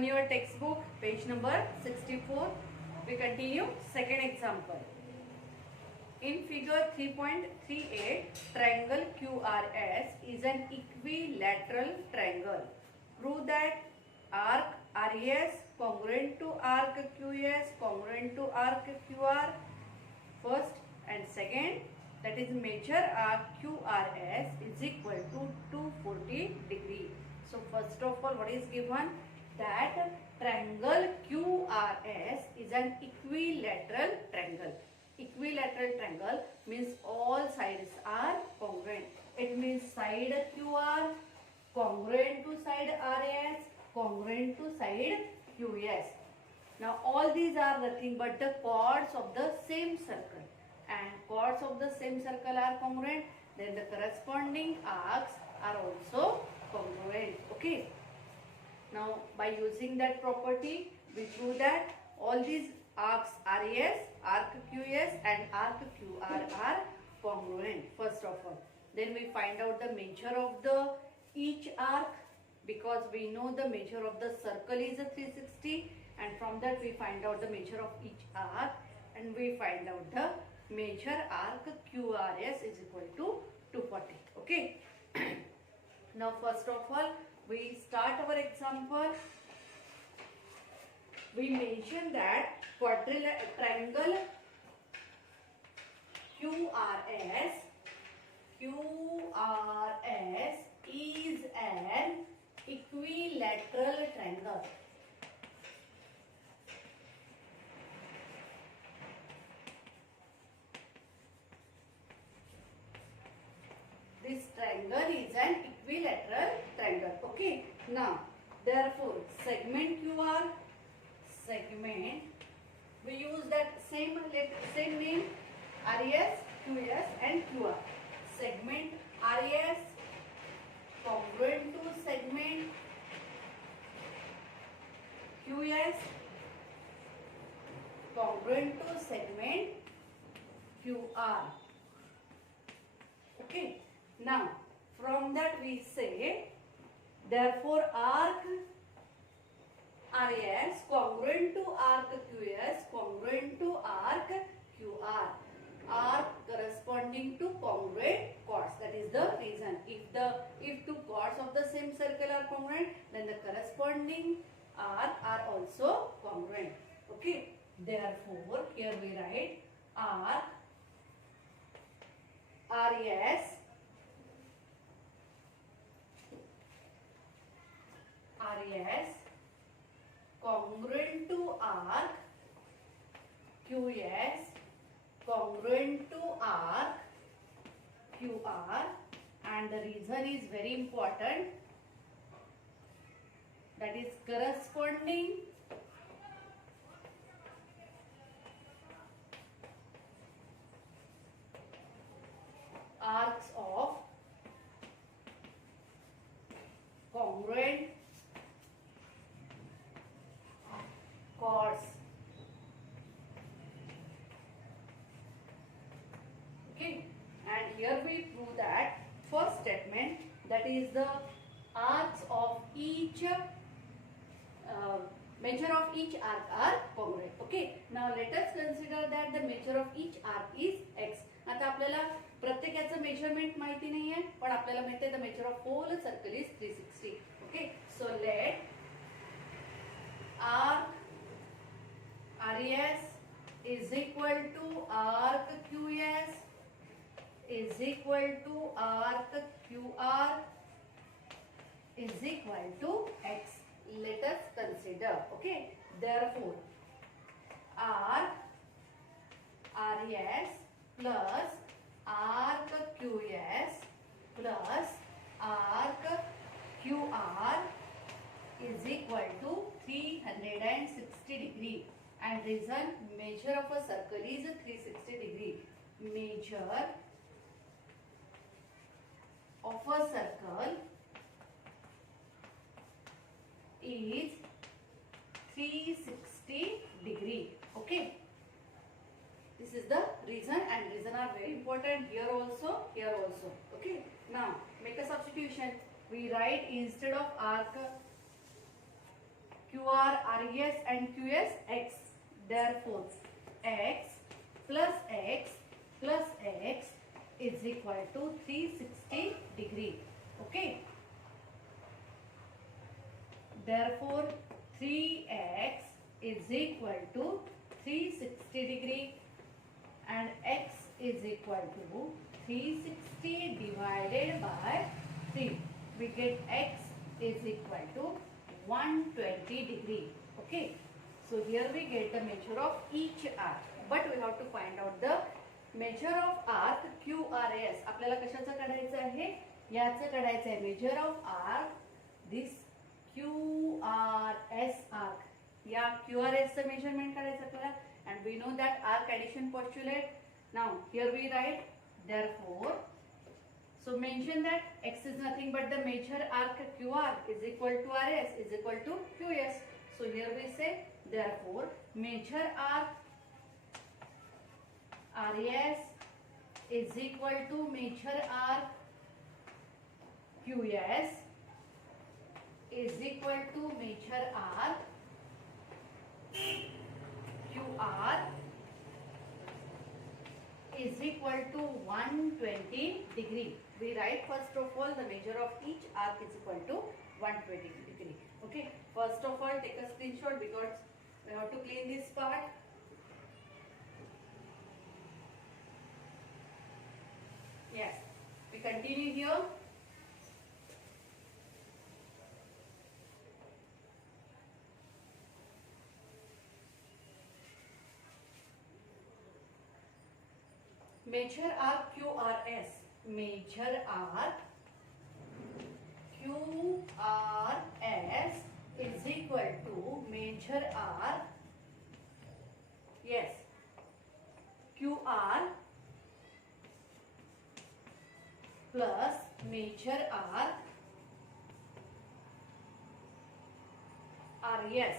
Open your textbook, page number 64. We continue second example. In figure 3.38, triangle QRS is an equilateral triangle. Prove that arc RES congruent to arc QS congruent to arc QR. First and second, that is measure arc QRS is equal to 240 degree. So first of all, what is given? That triangle QRS is an equilateral triangle. Equilateral triangle means all sides are congruent. It means side QR congruent to side RS, congruent to side QS. Now all these are nothing but the chords of the same circle, and chords of the same circle are congruent, then the corresponding arcs are also congruent. Okay. Now by using that property, we prove that all these arcs RES, arc QS and arc QR are congruent first of all. Then we find out the measure of the each arc, because we know the measure of the circle is a 360, and from that we find out the measure of each arc, and we find out the measure arc QRS is equal to 240. Okay. Now first of all, we start our example. We mention that triangle QRS is an equilateral triangle. This triangle is an equilateral triangle. Okay. Now, therefore, segment QR, segment, we use that same name, RES, QS and QR. Segment RES congruent to segment QS congruent to segment QR. Okay. Now, from that we say, therefore arc RES congruent to arc QS congruent to arc QR. Arc corresponding to congruent chords. That is the reason. If two chords of the same circle are congruent, then the corresponding arc are also congruent. Okay. Therefore, here we write arc RES congruent to arc QS congruent to arc QR, and the reason is very important, that is corresponding arcs of congruent chords. Okay, and here we prove that first statement, that is the arcs of each measure of each arc are congruent. Okay, now let us consider that the measure of each arc is x. आता आपल्याला प्रत्येकाचं measurement माहिती नाहीये, पण आपल्याला माहिती आहे the measure of whole circle is 360. Okay, so let arc RES is equal to arc QS is equal to arc QR is equal to x. Let us consider. Okay, therefore arc RES plus arc QS plus arc QR is equal to 360 degree, and reason measure of a circle is 360 degree. Measure of a circle is 360 degree. Okay, this is the reason, and reason are very important here also, here also. Okay, now make a substitution. We write instead of arc QR, RES and QS X. Therefore, X plus X plus X is equal to 360 degree. Okay. Therefore, 3x is equal to 360 degree and x is equal to 360 divided by 3. We get x is equal to 120 degree. Okay. So here we get the measure of each arc. But we have to find out the measure of arc QRS. आपल्याला कशाचं काढायचं आहे? याचं काढायचं आहे. Measure of arc this QRS arc. या QRS चं measurement करायचं आपल्याला. And we know that arc addition postulate. Now here we write therefore. So mention that x is nothing but the measure arc QR is equal to RS is equal to QS. So here we say therefore measure arc RS is equal to measure arc QS is equal to measure arc QR is equal to 120 degree. We write first of all the measure of each arc is equal to 120 degree. Okay. First of all take a screenshot because we have to clean this part. Yes. We continue here. Measure arc QRS. Measure arc QRS is equal to measure arc. Yes. QR plus measure arc RS.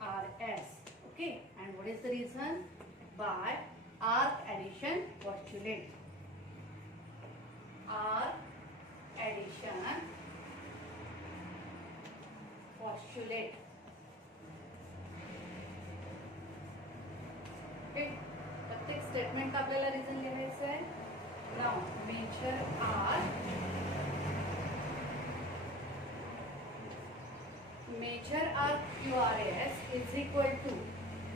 RS. Okay, and what is the reason? By arc addition postulate. Arc addition postulate. Okay, प्रत्येक statement का आपल्याला reason लिहायचं आहे. Now measure are measure arc QRS is equal to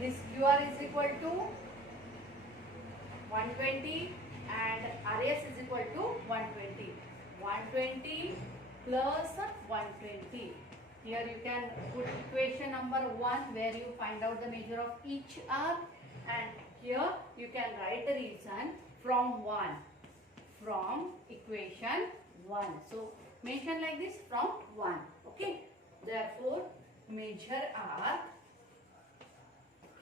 this QR is equal to 120 and RS is equal to 120. 120 plus 120. Here you can put equation number 1 where you find out the measure of each arc, and here you can write the reason from 1. From equation 1. So mention like this from 1. Okay. Therefore, measure arc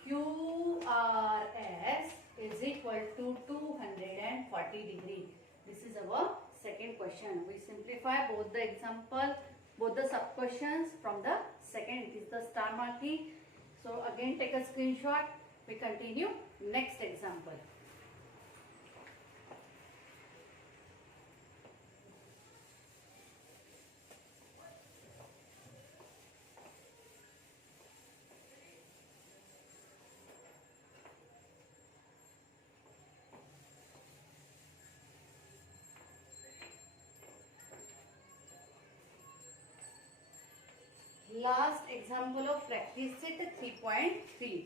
QRS is equal to 240 degree. This is our second question. We simplify both the example, both the sub questions from the second. It is the star marking. So again take a screenshot. We continue next example. Last example of practice set 3.3.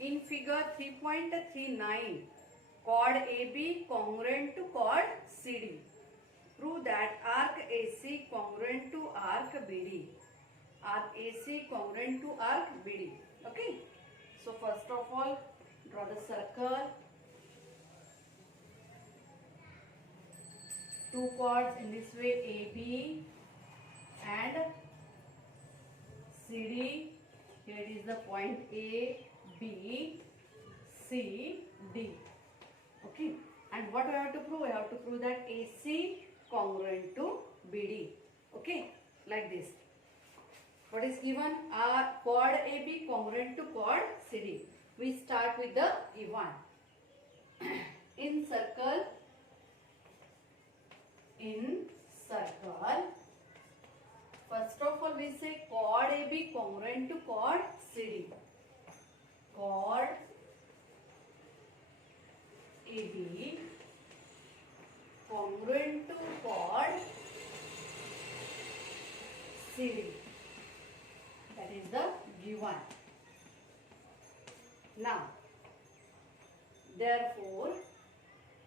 In figure 3.39, chord AB congruent to chord CD. Prove that arc AC congruent to arc BD. Arc AC congruent to arc BD. Okay. So first of all, draw the circle. Two chords in this way, AB and CD. Here is the point A, B, C, D. Okay. And what we have to prove? We have to prove that AC congruent to BD. Okay. Like this. What is given? Chord AB congruent to chord CD. We start with the given. In circle, First of all, we say chord AB congruent to chord CD. Chord AB congruent to chord CD. That is the given. Now, therefore,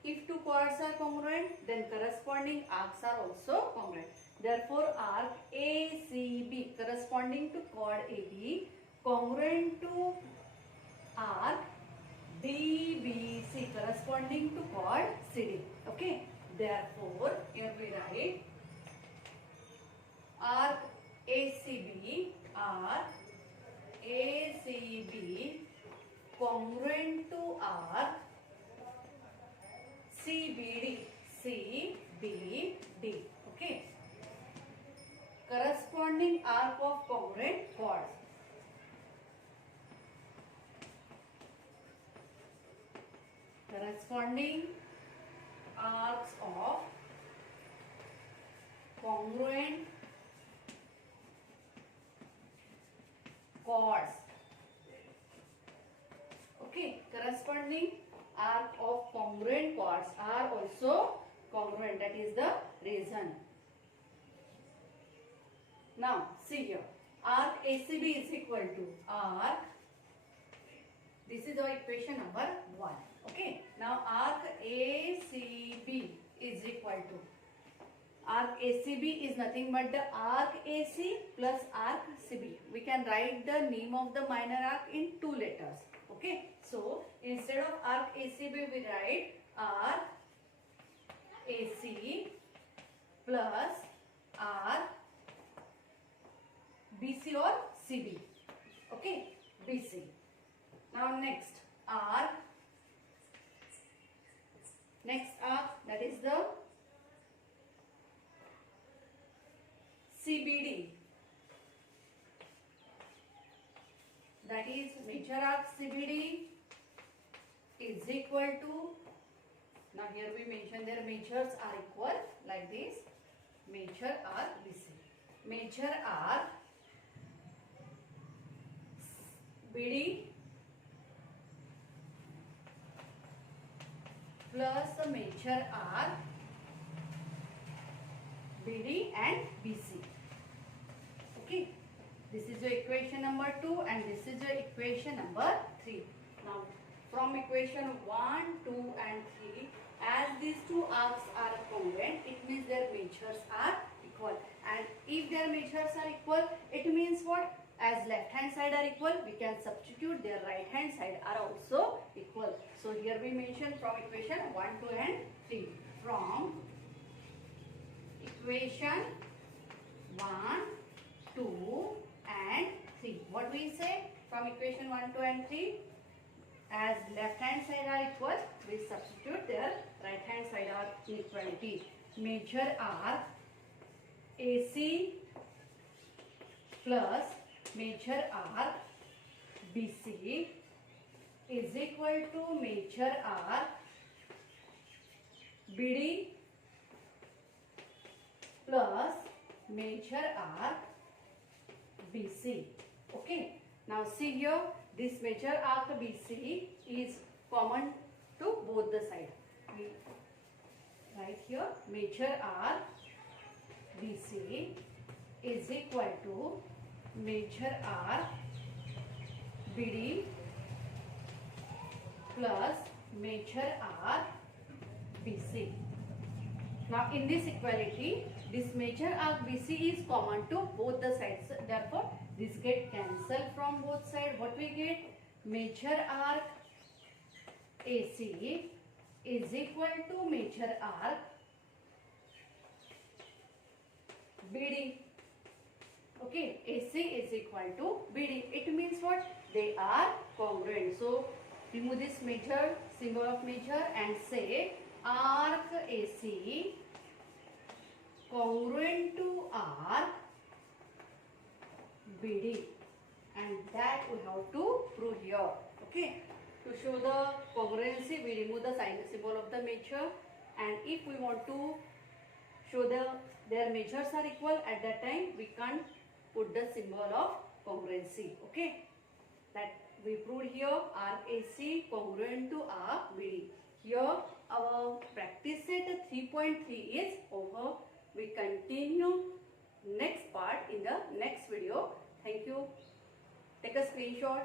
if two chords are congruent, then corresponding arcs are also congruent. Therefore, arc ACB corresponding to chord AB congruent to arc DBC corresponding to chord CD. Okay. Therefore, here we write arc ACB congruent to arc CBD. Okay. Corresponding arc of congruent chords. Corresponding arcs of congruent chords. Okay, corresponding arc of congruent chords are also congruent. That is the reason. Now, see here. Arc ACB is equal to arc. This is our equation number 1. Okay. Now, arc ACB is equal to. Arc ACB is nothing but the arc AC plus arc CB. We can write the name of the minor arc in 2 letters. Okay. So, instead of arc ACB, we write arc AC plus arc BC or CB. Okay. BC. Now, next arc. Next arc, that is the CBD. That is major arc CBD is equal to, now here we mention their majors are equal like this. Major arc BC. Major arc BD plus the major arc BD and BC. Okay. This is your equation number 2 and this is your equation number 3. Now, from equation 1, 2 and 3, as these two arcs are congruent, it means their majors are equal. And if their majors are equal, it means what? As left hand side are equal, we can substitute their right hand side are also equal. So, here we mention from equation 1, 2 and 3. From equation 1, 2 and 3. What we say? From equation 1, 2 and 3, as left hand side are equal, we substitute their right hand side are inequality. Major arc AC plus major arc BC is equal to major arc BD plus major arc BC. Okay. Now see here, this major arc BC is common to both the sides. We write here major arc BC is equal to major arc BD plus major arc BC. Now in this equality, this major arc BC is common to both the sides. Therefore, this get cancelled from both sides. What we get? Major arc AC is equal to major arc BD. Okay, AC is equal to BD. It means what? They are congruent. So, remove this major, symbol of major and say arc AC congruent to arc BD, and that we have to prove here. Okay, to show the congruency we remove the sign symbol of the major, and if we want to show their measures are equal, at that time we can't put the symbol of congruency. Okay, that we proved here RAC congruent to RBD. Here our practice set 3.3 is over. We continue next part in the next video. Thank you. Take a screenshot.